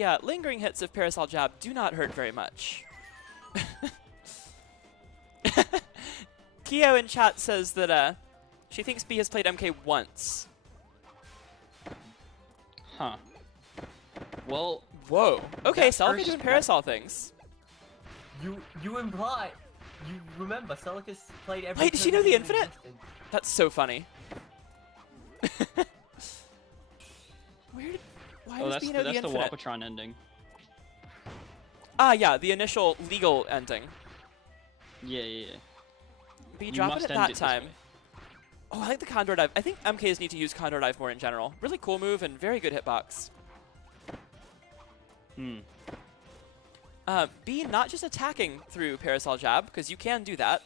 the lingering hits of Parasol Jab do not hurt very much. Kyo in chat says that she thinks B has played MK once. Huh. Well... Whoa. Okay, Celica first- doing Parasol things. You imply... You remember, Celica's played every... Wait, did she know the tournament in infinite? existence. That's so funny. Why does that's, B know the that's the infinite? Wapatron ending. Ah, yeah, the initial legal ending. Yeah. B You drop it must at end that it this time. way. Oh, I like the Condor Dive. I think MKs need to use Condor Dive more in general. Really cool move and very good hitbox. B not just attacking through Parasol Jab, because you can do that.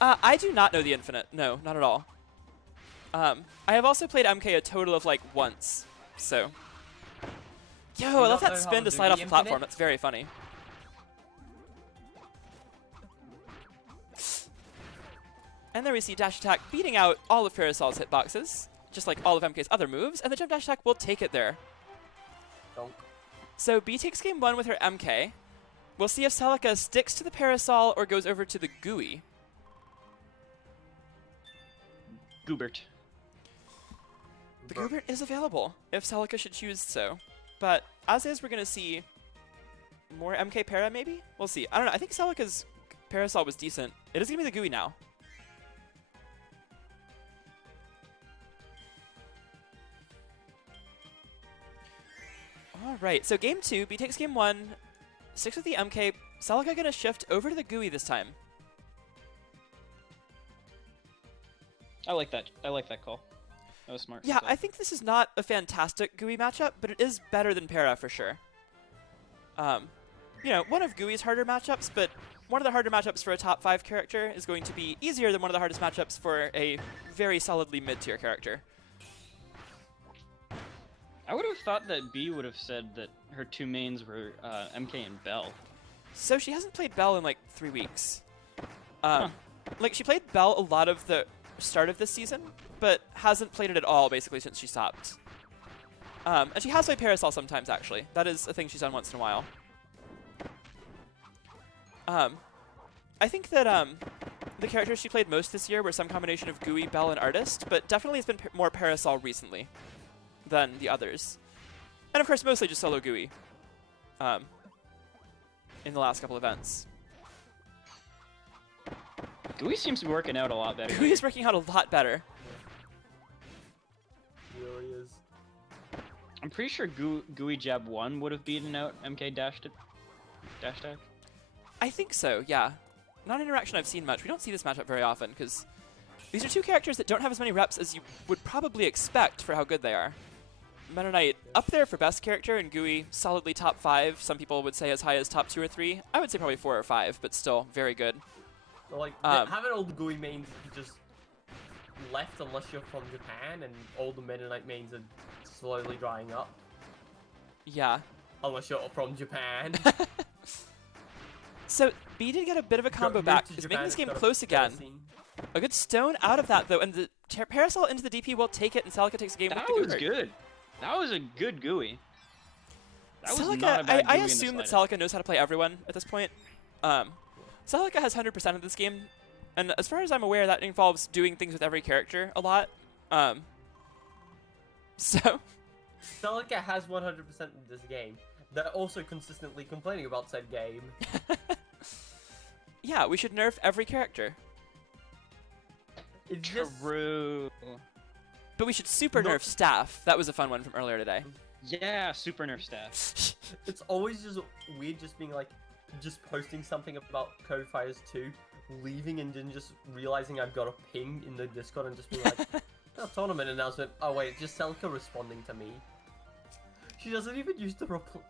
I do not know the infinite. No, not at all. I have also played MK a total of like once, so. Yo, I love that spin to slide off the platform. That's very funny. And there we see dash attack beating out all of Parasol's hitboxes, just like all of MK's other moves, and the jump dash attack will take it there. Donk. So B takes game 1 with her MK. We'll see if Celica sticks to the Parasol or goes over to the Gooey. Goobert. The Goobert is available, if Celica should choose so. But as is, we're going to see more MK Para, maybe? We'll see. I don't know. I think Celica's Parasol was decent. It is going to be the Gooey now. Alright, so game 2, B takes game 1, sticks with the MK. Celica going to shift over to the Gooey this time. I like that call. That was smart. Yeah, I think this is not a fantastic Gooey matchup, but it is better than Para for sure. You know, one of Gooey's harder matchups, but one of the harder matchups for a top 5 character is going to be easier than one of the hardest matchups for a very solidly mid-tier character. I would have thought that B would have said that her two mains were MK and Bell. So she hasn't played Bell in like 3 weeks. Like she played Bell a lot of the start of this season, but hasn't played it at all basically since she stopped. And she has played Parasol sometimes actually. That is a thing she's done once in a while. I think that the characters she played most this year were some combination of Gooey, Bell, and Artist, but definitely has been more Parasol recently than the others. And of course mostly just solo Gooey in the last couple events. Gooey seems to be working out a lot better. Gooey is working out a lot better. He really is. I'm pretty sure Gooey Jab 1 would have beaten out MK dash attack. I think so, yeah. Not an interaction I've seen much. We don't see this matchup very often, because these are two characters that don't have as many reps as you would probably expect for how good they are. Meta Knight up there for best character, and Gooey solidly top 5. Some people would say as high as top 2 or 3. I would say probably 4 or 5, but still very good. So, like, having all the Gooey mains just left unless you're from Japan, and all the Meta Knight mains are slowly drying up. Yeah. Unless you're from Japan. So, B did get a bit of a combo back, is making this game close again. A good stone out of that, though, and the Parasol into the DP will take it, and Celica takes the game with the That was good. That was a good Gooey. That was not a bad I Gooey assume in the that slightest. Celica knows how to play everyone at this point. Celica has 100% of this game, and as far as I'm aware, that involves doing things with every character a lot. So... Celica has 100% of this game. They're also consistently complaining about said game. Yeah, we should nerf every character. It's just... True. But we should super nerf staff. That was a fun one from earlier today. Yeah, super nerf staff. It's always just weird just being like, just posting something about Code Fires 2, leaving and then just realizing I've got a ping in the Discord and just being like, oh, tournament announcement. Oh wait, just Celica responding to me. She doesn't even use the reply.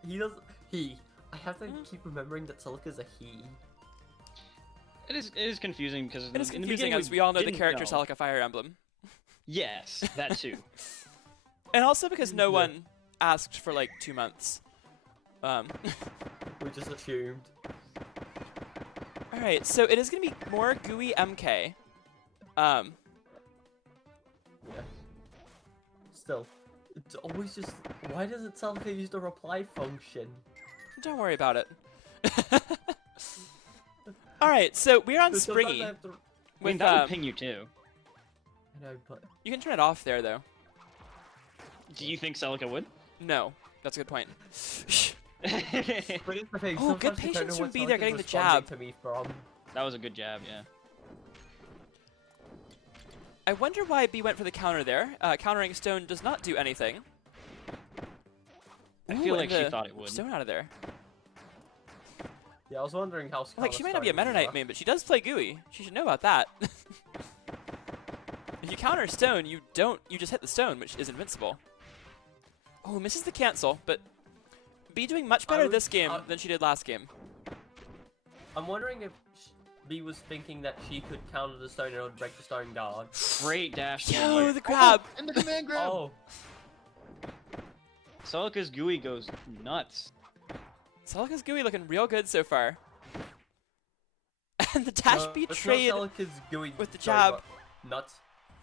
He. I have to keep remembering that Celica's a he. It is confusing because It is in the confusing beginning as we all know the didn't character know. Celica Fire Emblem. Yes, that too. And also because no one asked for like 2 months. We just assumed. Alright, so it is going to be more Gooey MK. Yeah. Still, It's always just... Why doesn't Celica use the reply function? Don't worry about it. All right, so we're on Because sometimes I Springy. have to- I mean, With, that would ping you too. I know, but... you can turn it off there, though. Do you think Celica would? No, that's a good point. But it's the thing, Oh, good sometimes you don't patience know from what B there Celica's getting the responding jab. To me from. That was a good jab, yeah. I wonder why B went for the counter there. Countering stone does not do anything. I feel Ooh, like and she the thought it would. Stone out of there. Yeah, I was wondering how... Like, she might not be a Meta Knight main, but she does play Gooey. She should know about that. If you counter stone, you just hit the stone, which is invincible. Oh, misses the cancel, but B doing much better this game than she did last game. I'm wondering if B was thinking that she could counter the stone in order to break the stone guard. Great dash. Yo, the grab! And the command grab. Oh, Celica's Gooey goes nuts. Celica's Gooey looking real good so far. And the dash B it's trade. not Celica's Gooey with the sorry, jab. but nuts.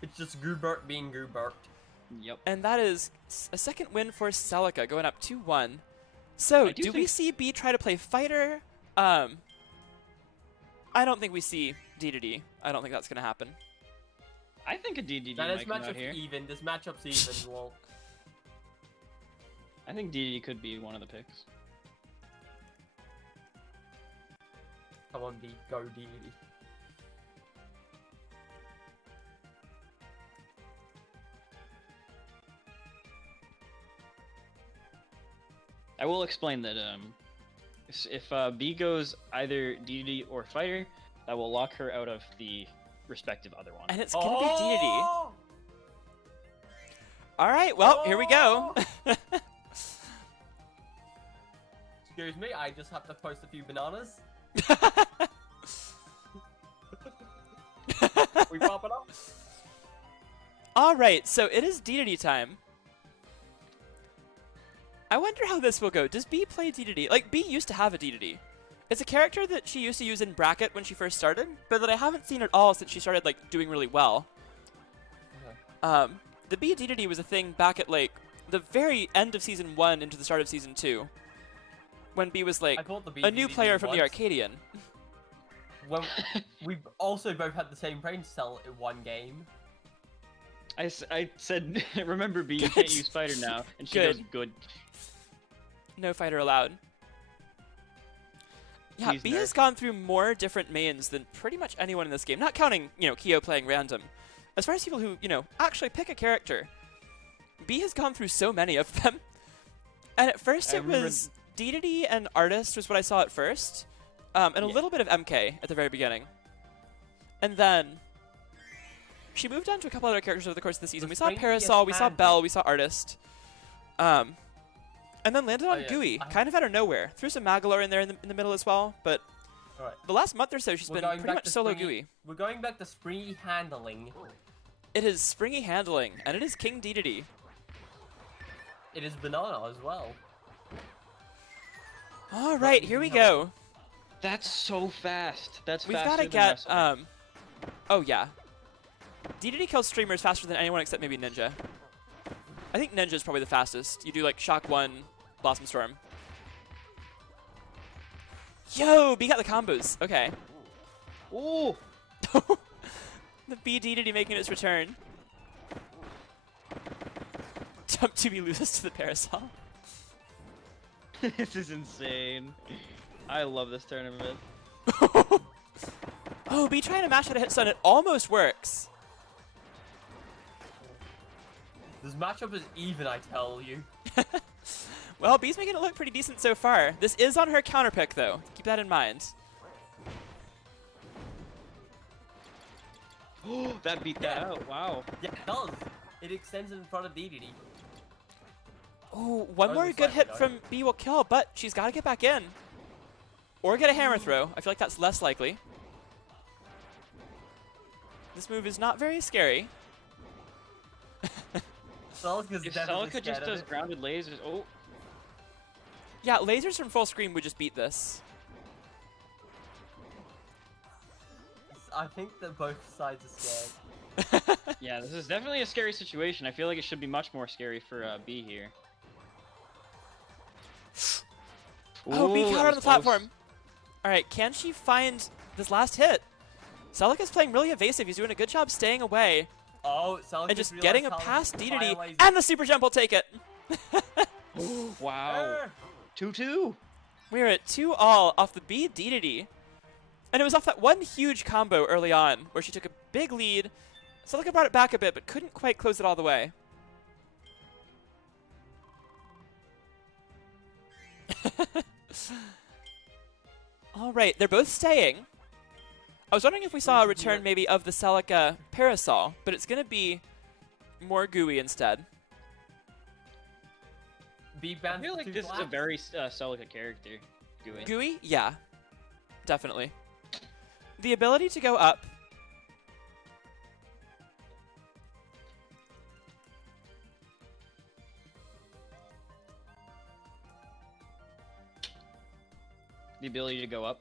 It's just Goobert being Goobert. Yep. And that is a second win for Celica, going up 2-1. So, I do do we think- see B try to play fighter? I don't think we see Dedede. I don't think that's going to happen. I think a DDD Now this might come out matchup's here. even. This matchup's even. Well, I think DDD could be one of the picks. come on, B, go Dedede. I will explain that if B goes either DDD or fighter, that will lock her out of the respective other one. And it's going to be Dedede. All right, well, here we go. Excuse me, I just have to post a few bananas. We pop it up. All right, so it is Dedede time. I wonder how this will go. Does B play Dedede? Like, B used to have a Dedede. It's a character that she used to use in bracket when she first started, but that I haven't seen at all since she started, like, doing really well. The B Dedede was a thing back at, like, the very end of Season 1 into the start of Season 2, when B was, like, I bought the B a new DDD player from the once. Arcadian. Well, we've also both had the same brain cell in one game. I said, remember B, you Good. can't use fighter now, and she Good. goes good. No fighter allowed. Yeah, Please B nerf. has gone through more different mains than pretty much anyone in this game. Not counting, Kyo playing random. As far as people who, actually pick a character, B has gone through so many of them. And at first I it remember- was Dedede and Artist was what I saw at first. And a Yeah. little bit of MK at the very beginning. And then she moved on to a couple other characters over the course of the season. The We saw Spring Parasol, we saw Expanded. Belle, we saw Artist. And then landed on yeah, Gooey, I- kind of out of nowhere. Threw some Magolor in there in the middle as well, but Alright. the last month or so she's We're been going pretty back much to solo springy- Gooey. We're going back to springy handling. It is springy handling, and it is King Dedede. It is banana as well. All right, here we go. That's so fast. That's We've faster got to than get wrestling. oh yeah. Dedede kills streamers faster than anyone except maybe Ninja. I think Ninja's probably the fastest. You do like Shock 1, Blossom Storm. Yo, B got the combos. Okay. Ooh! The B Dedede making its return. Jump 2B loses to the Parasol. This is insane. I love this tournament. Oh, B trying to mash out a hit stun. It almost works. This matchup is even, I tell you. Well, B's making it look pretty decent so far. This is on her counter pick, though. Keep that in mind. That beat that Yeah. out. Wow. Yeah, it does. It extends in front of Dedede. Oh, one Oh, more looks good like hit we got from B will kill, but she's got to get back in. Or get a hammer throw. I feel like that's less likely. This move is not very scary. Celica's If definitely Celica scared just of does it. grounded lasers, oh, Yeah, lasers from full screen would just beat this. I think that both sides are scared. Yeah, this is definitely a scary situation. I feel like it should be much more scary for B here. Oh, B Ooh, that caught her on was the close. platform. All right, can she find this last hit? Celica's playing really evasive. He's doing a good job staying away Oh, Celica and just getting a realized how past fire Dedede, laser- and the super jump will take it. Wow. 2-2. We're at 2-all off the B Dedede. And it was off that one huge combo early on where she took a big lead. Celica brought it back a bit, but couldn't quite close it all the way. All right, they're both staying. I was wondering if we saw a return maybe of the Celica Parasol, but it's going to be more Gooey instead. B I bans feel like two this is a flags. very Celica character. Gooey. Gooey? Yeah, definitely. The ability to go up. The ability to go up.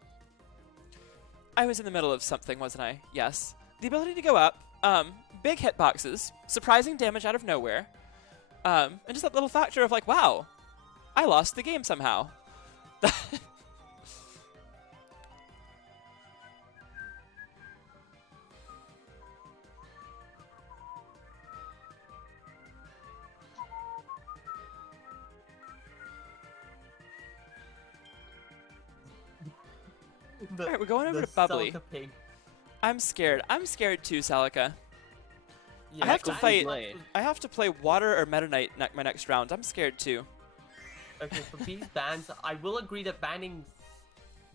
I was in the middle of something, wasn't I? Yes. The ability to go up. Big hitboxes. Surprising damage out of nowhere. And just that little factor of like, wow, I lost the game somehow. Alright, we're going over the to Bubbly. Celica ping. I'm scared. I'm scared too, Celica. Yeah, have to that fight- is what- I have to play Water or Meta Knight my next round. I'm scared too. Okay, for B's bans, I will agree that banning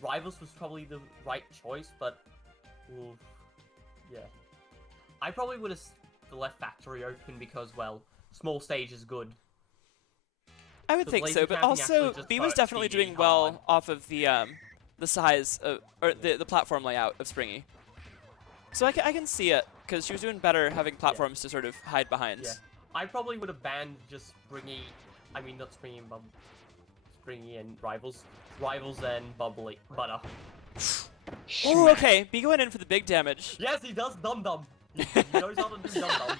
Rivals was probably the right choice, but oof, yeah, I probably would have left Factory open because, well, small stage is good. I would The think laser so, but camping also actually just B was hurt definitely DD doing hard. well off of the size of, or the platform layout of Springy. So I can see it because she was doing better having platforms to sort of hide behind. Yeah, I probably would have banned just Springy. I mean, not Springy and Springy and Rivals. Rivals and Bubbly. Butter. Oh, okay. B going in for the big damage. Yes, he does Dum Dum. He knows how to do Dum Dum.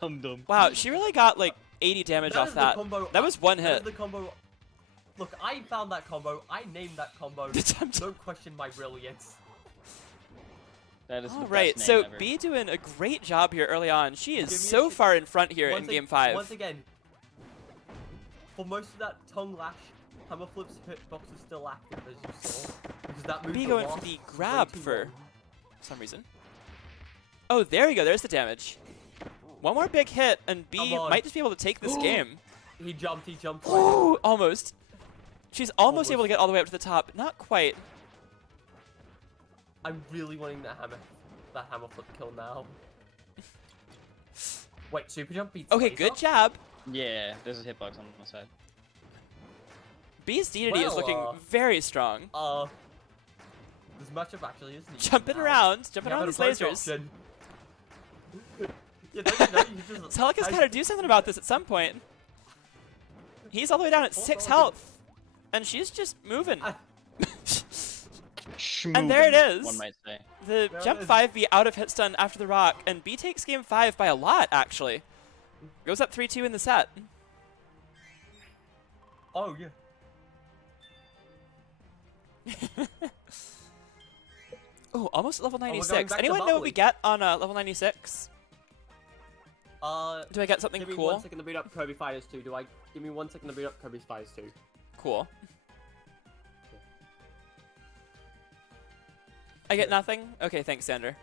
Dum dum. Wow, she really got like 80 damage off is the that. combo- That was one That is hit. the combo. Look, I found that combo. I named that combo. The Dum Dum. Don't question my brilliance. That is the All best right, name so ever. B doing a great job here early on. She is Give me a so shit- far in front here in Once Game ag- 5. Once again, for most of that tongue lash, Hammer Flip's hitbox is still active, as you saw. Because that move B to going loss for the is way grab too for long. some reason. Oh, there you go. There's the damage. One more big hit, and B Come on. might just be able to take this game. He jumped. Ooh, almost. She's almost able to Almost. get all the way up to the top. Not quite. I'm really wanting that hammer flip kill now. Wait, super jump beats. Okay, laser? good job. Yeah, there's a hitbox on the side. B's Dedede is Well, looking very strong. This matchup actually is neat Jumping now. around, jumping You have around an these approach lasers. option. Yeah, don't you know, you just, Celica's got to do something about this at some point. He's all the way down at 6 health. And she's just moving. And there it is. One might say. The There jump it is. 5B out of hit stun after the rock, and B takes game 5 by a lot, actually. Goes up 3-2 in the set. Oh yeah. Oh, almost at level going 96. back to Anyone know what we Bubbly. get on level 96? Do I get something Give me cool? 1 second to boot up Kirby Fighters 2. Give me 1 second to boot up Kirby Fighters 2. Cool. I get nothing? Okay, thanks, Sander.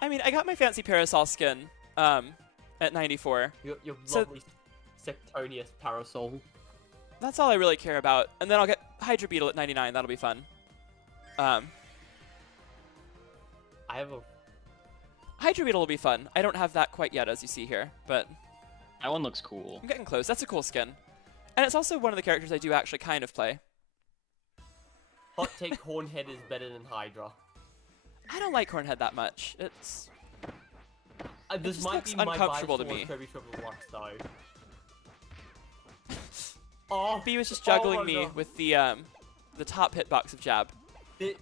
I mean, I got my fancy Parasol skin at 94. Your So- lovely Sectonius Parasol. That's all I really care about. And then I'll get Hydra Beetle at 99. That'll be fun. I have a Hydra Beetle will be fun. I don't have that quite yet, as you see here, but That one looks cool. I'm getting close. That's a cool skin. And it's also one of the characters I do actually kind of play. hot take. Hornhead is better than Hydra. I don't like Hornhead that much. It's This just might looks be my uncomfortable bias to towards me. Kirby Triple Deluxe though. Oh, B was just Oh juggling my me God. with the top hitbox of jab.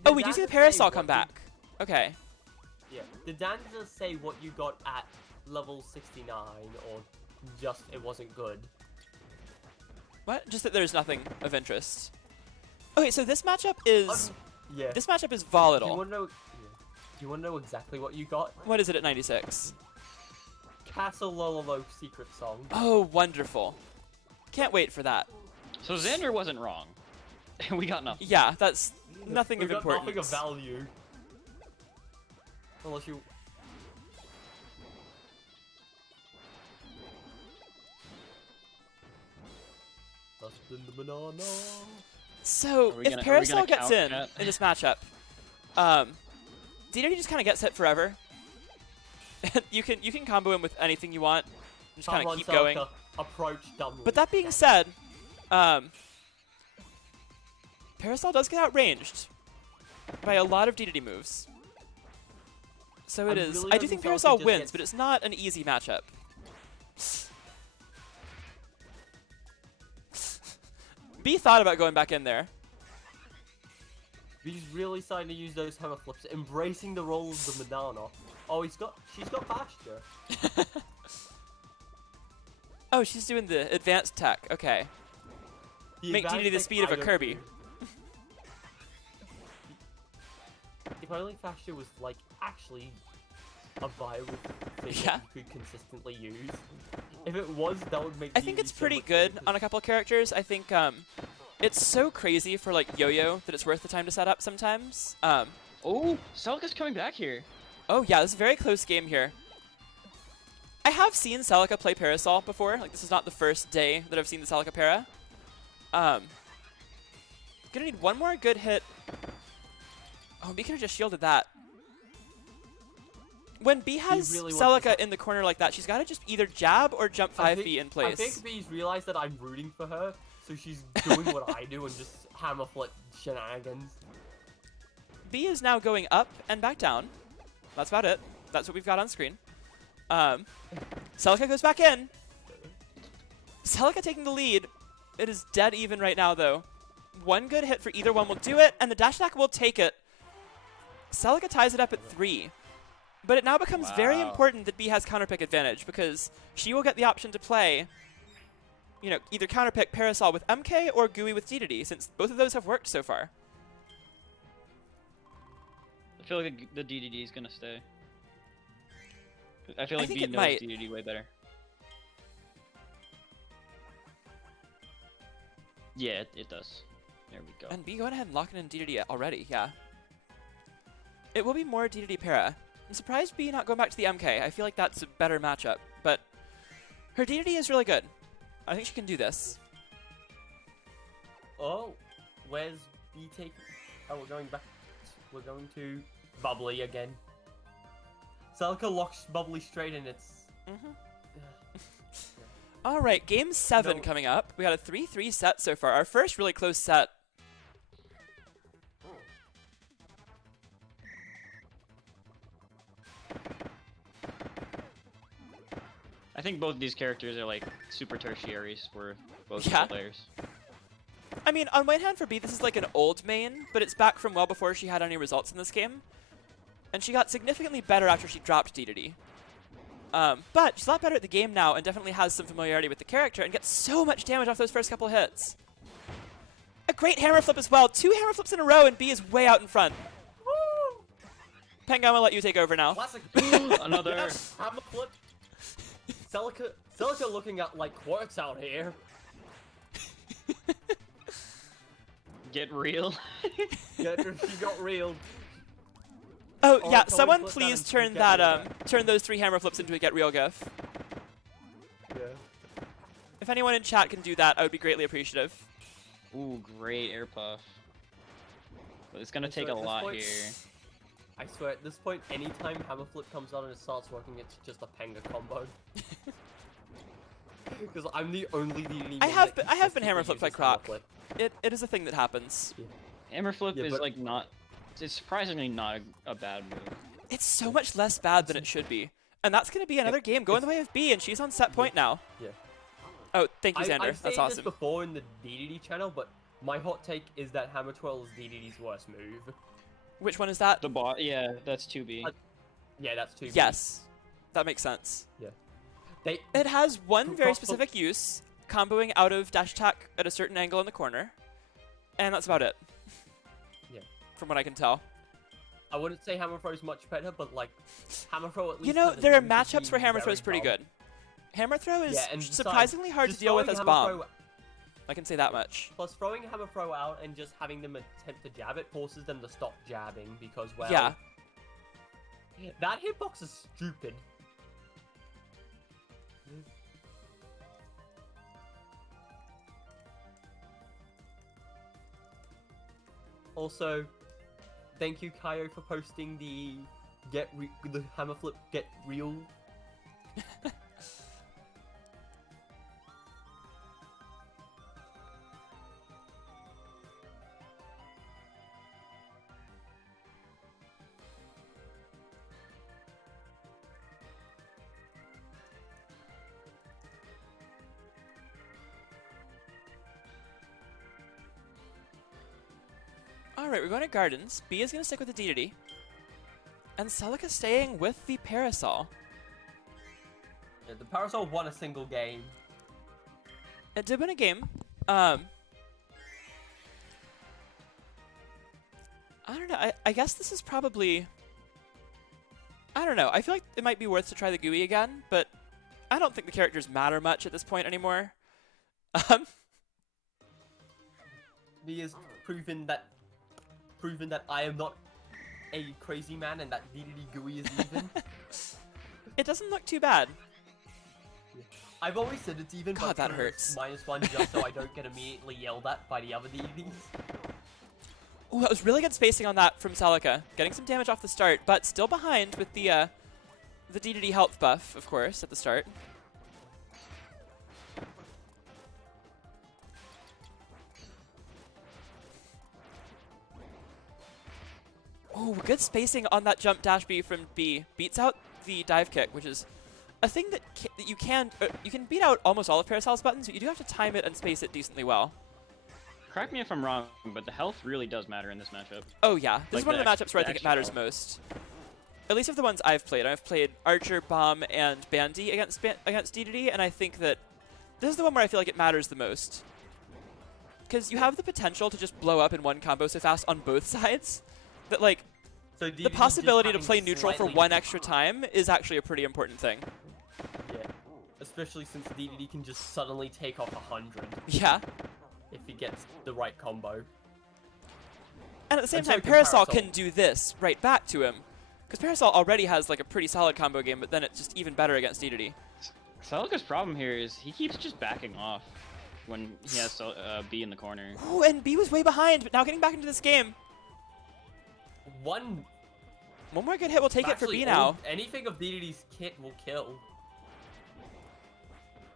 Oh, we do see the Parasol come back. Okay. Yeah. Did Dan just say what you got at level 69, or just it wasn't good? What? Just that there's nothing of interest. Okay, so this matchup is Yeah. this matchup is Do you volatile. want to know? Do you want to know exactly what you got? What is it at 96? Castle Lololo secret song. Oh, wonderful. Can't wait for that. So Xander wasn't wrong. We got nothing. Yeah, that's nothing We of got importance. nothing of value. Unless you. Dust in the banana. So, Are we if gonna Parasol gets count in that? this matchup, Dedede just kind of gets hit forever. you can combo him with anything you want. Just kind of keep going. Approach dumbly. But that being said, Parasol does get outranged by a lot of Dedede moves. So it I'm is. really I do hoping think Celica Parasol just wins, gets- but it's not an easy matchup. B thought about going back in there. He's really starting to use those hammer flips, embracing the role of the Madonna. Oh, she's got pasture. Oh, she's doing the advanced tech. Okay. Make Dedede the speed of a Kirby. If only pasture was like actually a viable thing Yeah. that you could consistently use. If it was, that would make. I think Dedede it's so pretty much good better. on a couple of characters. I think it's so crazy for like Yo-Yo that it's worth the time to set up sometimes. Oh, Celica's coming back here. Oh yeah, this is a very close game here. I have seen Celica play Parasol before. Like, this is not the first day that I've seen the Celica para. Gonna need one more good hit. Oh, B could have just shielded that. When B has really wants to Celica in the corner like that, she's got to just either jab or jump 5 feet in I place. think B's realized that I'm rooting for her, so she's doing what I do and just hammer flip shenanigans. B is now going up and back down. That's about it. That's what we've got on screen. Celica goes back in. Celica taking the lead. It is dead even right now, though. One good hit for either one will do it, and the dash attack will take it. Celica ties it up at 3. But it now becomes very Wow. important that B has counterpick advantage, because she will get the option to play, you know, either counterpick Parasol with MK or Gooey with Dedede, since both of those have worked so far. I feel like the DDD is gonna stay. I feel like think B it knows might. DDD way better. Yeah, it does. There we go. And B going ahead and locking in Dedede already, yeah. It will be more Dedede para. I'm surprised B not going back to the MK. I feel like that's a better matchup, but her Dedede is really good. I think she can do this. Oh, where's B taking? Oh, we're going back. We're going to Bubbly again. Celica locks Bubbly straight in. It's. All right, game 7 No. coming up. We got a 3-3 set so far. Our first really close set. I think both these characters are like super tertiaries for both Yeah. players. I mean, on one hand for B, this is like an old main, but it's back from well before she had any results in this game. And she got significantly better after she dropped Dedede. But she's a lot better at the game now and definitely has some familiarity with the character and gets so much damage off those first couple hits. A great hammer flip as well. 2 hammer flips in a row and B is way out in front. Woo! Penguin, I'll let you take over now. Classic. Another. Yes, hammer flip. Celica looking at like quirks out here. Get real. Yeah, she got real. Oh, Oh, yeah, totally someone flip that please into turn get that, real turn those 3 hammer flips into a get real gif. Yeah. If anyone in chat can do that, I would be greatly appreciative. Ooh, great air puff. But it's gonna take a at this lot point- here. I swear, at this point, anytime hammer flip comes on and it starts working, it's just a Penga combo. Because I'm the only DD I main have that been hammer consistently flipped by uses hammer Croc. flip. It is a thing that happens. Hammer flip Yeah, is but- like not. It's surprisingly not a bad move. It's so much less bad than it should be. And that's going to be another game going the way of B, and she's on set point now. Yeah. Oh, thank you, I've Xander. said That's this awesome. before in the DDD channel, but My hot take is that Hammer Twirl is DDD's worst move. Which one is that? The bot, yeah, that's 2B. Yeah, that's too. Yes, that makes sense. Yeah. They. It has one very Crossbow- specific use, comboing out of dash attack at a certain angle in the corner, and that's about it. Yeah. From what I can tell. I wouldn't say Hammer Throw is much better, but like Hammer Throw at least. You know, has a there are use of matchups where being Hammer Throw very is pretty dull. good. Hammer Throw is Yeah, and besides, surprisingly hard to just deal with throwing as Hammer bomb. Throw- I can say that much. Plus, throwing Hammer Throw out and just having them attempt to jab it forces them to stop jabbing because, well, Yeah. that hitbox is stupid. Also, thank you, Kaio, for posting the the hammer flip get real. Alright, we're going to Gardens. B is going to stick with the Dedede. And Celica staying with the Parasol. Yeah, the Parasol won a single game. It did win a game. I don't know. I guess this is probably... I don't know. I feel like it might be worth to try the Gooey again, but I don't think the characters matter much at this point anymore. He has proven that I am not a crazy man and that DDD Gooey is even. It doesn't look too bad. I've always said it's even, God, but that it's hurts. -1 just so I don't get immediately yelled at by the other DDDs. Ooh, that was really good spacing on that from Celica. Getting some damage off the start, but still behind with the Dedede health buff, of course, at the start. Oh, good spacing on that jump dash B from B. Beats out the dive kick, which is a thing that you can beat out almost all of Parasol's buttons, but you do have to time it and space it decently well. Correct me if I'm wrong, but the health really does matter in this matchup. Oh yeah, this Like is one of the the matchups where I think it extra matters health. most. At least of the ones I've played. I've played Archer, Bomb, and Bandy against Dedede, and I think that this is the one where I feel like it matters the most. Because you have the potential to just blow up in one combo so fast on both sides that, like, So the possibility to play neutral for one extra time is actually a pretty important thing. Yeah, especially since DDD can just suddenly take off 100 Yeah. if he gets the right combo. And at the same And so time, can Parasol Parasol. can do this right back to him. Because Parasol already has, like, a pretty solid combo game, but then it's just even better against Dedede. Celica's problem here is he keeps just backing off when he has B in the corner. Ooh, and B was way behind, but now getting back into this game. One One more good hit will take it for actually, B now. anything of DDD's kit will kill.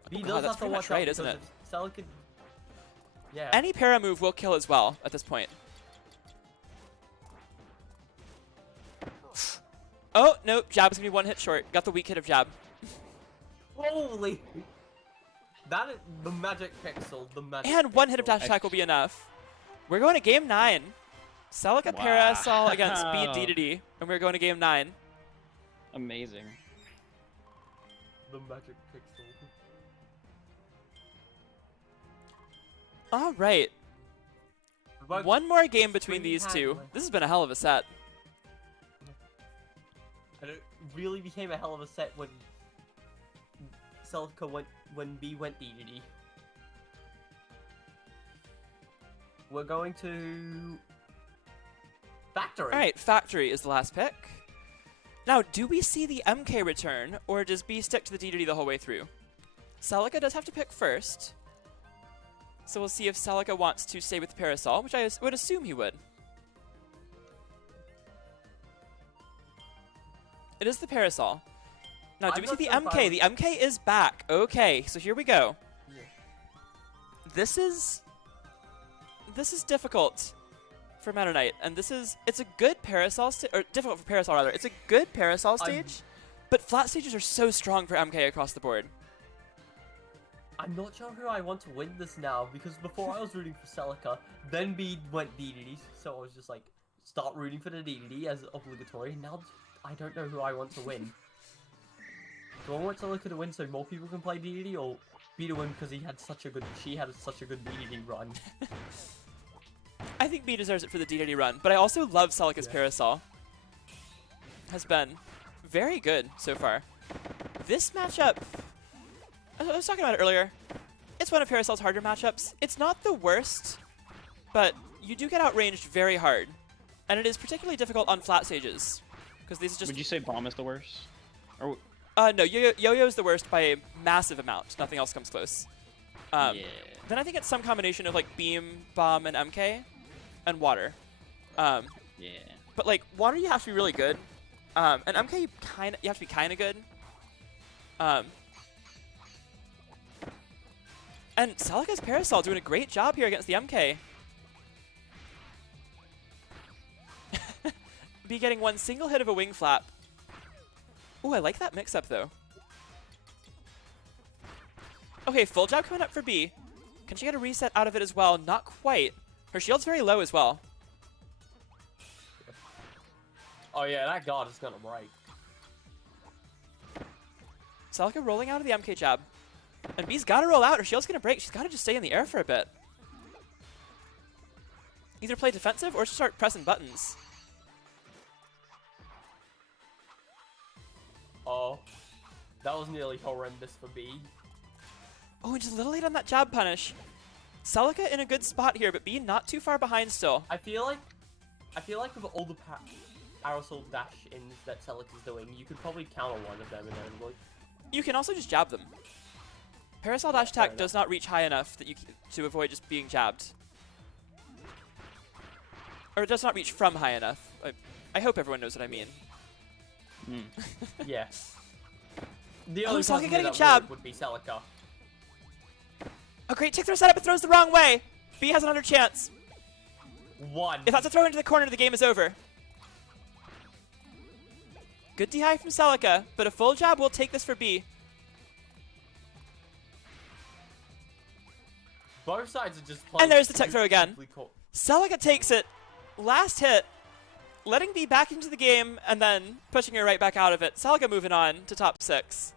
B God, does that's have to pretty much watch right, out isn't because if Celica... Yeah. Any para move will kill as well at this point. Oh, nope. Jab's going to be one hit short. Got the weak hit of Jab. Holy! That is the magic pixel. The magic. And one hit of pixel. dash attack will be enough. We're going to game 9. Celica Wow. Parasol against B Dedede. And we're going to game 9. Amazing. The magic pixel. All right. But One more game between Pretty these two. handily. This has been a hell of a set. And it really became a hell of a set when Celica went when B went DDD. We're going to Factory. All right, Factory is the last pick. Now, do we see the MK return, or does B stick to the Dedede the whole way through? Celica does have to pick first. So we'll see if Celica wants to stay with Parasol, which I would assume he would. It is the Parasol. Now, do I'm we see not the sure if I MK? would- The MK is back. Okay, so here we go. Yeah. This is difficult for Meta Knight, and it's a good Parasol or difficult for Parasol rather. It's a good Parasol stage, but flat stages are so strong for MK across the board. I'm not sure who I want to win this now, because before I was rooting for Celica, then B went Dedede, so I was just like, start rooting for the Dedede as obligatory. Now I don't know who I want to win. Do I want Celica to win so more people can play Dedede, or B to win because she had such a good Dedede run? I think B deserves it for the Dedede run, but I also love Celica's Parasol. Has been very good so far. This matchup, I was talking about it earlier, it's one of Parasol's harder matchups. It's not the worst, but you do get outranged very hard. And it is particularly difficult on flat stages, because these just... Would you say Bomb is the worst? Or no, Yo-Yo is the worst by a massive amount. Nothing else comes close. yeah. Then I think it's some combination of like Beam, Bomb, and MK, and Water. Yeah. But like Water, you have to be really good, and MK you have to be kind of good. And Celica's Parasol doing a great job here against the MK. Be getting one single hit of a wing flap. Ooh, I like that mix-up, though. Okay, full jab coming up for B. Can she get a reset out of it as well? Not quite. Her shield's very low as well. Oh yeah, that guard is gonna break. Celica rolling out of the MK jab. And B's gotta roll out. Her shield's gonna break. She's gotta just stay in the air for a bit. Either play defensive or start pressing buttons. Oh, that was nearly horrendous for B. Oh, and just a little late on that jab punish. Celica in a good spot here, but B not too far behind still. I feel like with all the Parasol dash-ins that Celica's doing, you could probably counter one of them inevitably. You can also just jab them. Parasol dash attack does not reach high enough that to avoid just being jabbed. Or it does not reach from high enough. I hope everyone knows what I mean. Yeah. The only Celica person getting a that jab. would be Celica. A great tick throw setup, it throws the wrong way. B has another chance. One. If that's a throw into the corner, the game is over. Good D-high from Celica, but a full jab will take this for B. Both sides are just playing. And there's the tech throw again. deeply caught. Celica takes it. Last hit. Letting B back into the game and then pushing her right back out of it. Celica moving on to top 6.